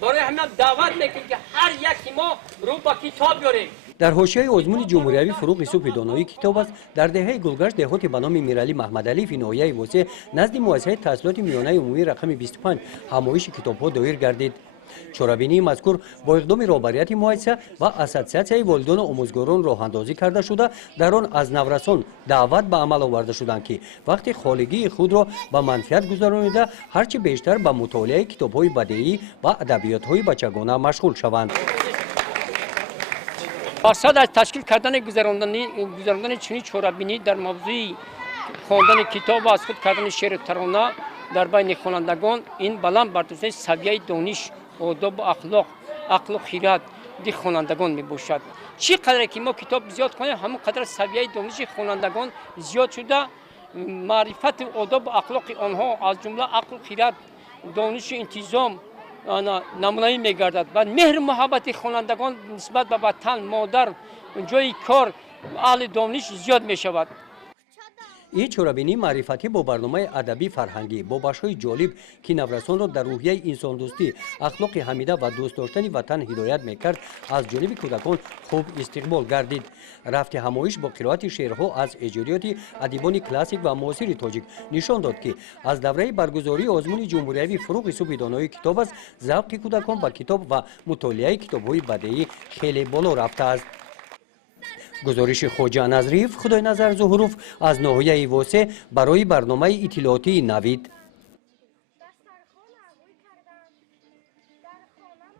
برای همه دعوت میکنیم که هر یکی ما رو با کتاب بیاریم. در حاشیه آزمون جمهوریوی فروغ یوسف دانایی کتاب است در دهه گلگشت دهات به نام میرعلی محمدعلی فی ناحیه وسه نزد مؤسسه تحصیلات میانه عمومی رقم 25 همایش کتاب‌ها دایر گردید. چرابینی مذکور با اقدام رهبریت مؤسسه و اساتسیاسیای والدین و آموزگاران راه اندازی کرده شده در آن از نورسان دعوت به عمل آورده شدند که وقتی خالگی خود را به منفعت گذرانیده هرچه بیشتر به مطالعه کتاب‌های بدیعی و ادبیات‌های بچگانه مشغول شوند. مقصد از تشکیل کردن گذراندن چنین چرابینی در موضوع خواندن کتاب و از خود کردن شعر و ترانه در بین خوانندگان این بلند برداشتن سویه دانش آداب و اخلاق عقل و خیرات دی خوانندگان می باشد. چقدر که ما کتاب زیاد کنیم همون قدر سویه دانش خوانندگان زیاد شده، معرفت و آداب و اخلاق آنها از جمله عقل و خیرات دانش و انتظام نمونه‌ای می‌گردد و مهر محبت خوانندگان نسبت به وطن، مادر، جای کار، اهل دانش زیاد می‌شود. این چرابینی معرفتی با برنامه ادبی فرهنگی با بخش‌های جالب که نورسان را در روحیه انسان دوستی، اخلاق حمیده و دوست داشتن وطن هدایت می‌کرد از جانب کودکان خوب استقبال گردید. رفت همایش با قرائت شعرها از اجراات ادیبان کلاسیک و معاصر تاجیک نشان داد که از دوره برگزاری آزمون جمهوریوی فروغ یوسف دانایی کتاب است ذوق کودکان به کتاب و مطالعه کتاب‌های بدیعی خیلی بالا رفته است. گزارش خواجه نظریف خدای نظر ظهروف از ناحیه واسه برای برنامه اطلاعاتی نوید.